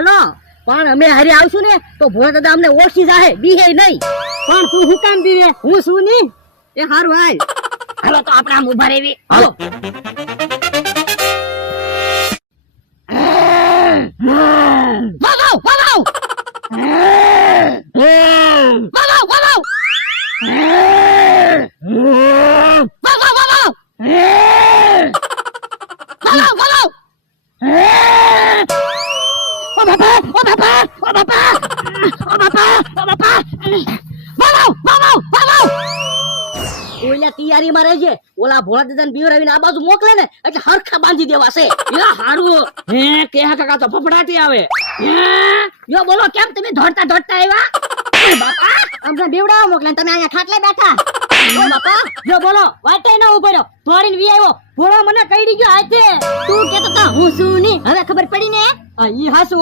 હાલો પણ અમે હારે આવશું ને તો ભોળા દાદા અમને ઓળખી જાહે બીહે નહીં. પણ તું હું કામ બીવે હું શું ની એ હારું હાલ હાલો તો આપણે આમ ઉભા રહેવી હાલો. વાવ વાવ વાવ વાવ વાવ વાવ ઓલા તૈયારી માં રહેજે. ઓલા ભોળા દાદાને બીવરાવીને આ બાજુ મોકલે ને એટલે હરખા બાંધી દેવાશે. હારું હે કે કાકા તો ફફડાટી આવે. યો બોલો કેમ તમે દોડતા દોડતા આવ્યા? બાપા અમને બીવડાવા મોકલે તમે અહીંયા ખાટલે બેઠા. ઓ બાપા જો બોલો વાટે ન ઉભો રહ્યો દોડીને વી આવ્યો. ભોળા મને કઈડી ગયો હાથે. તું કેતો તા હું શું ની હવે ખબર પડી ને ઈ હાસુ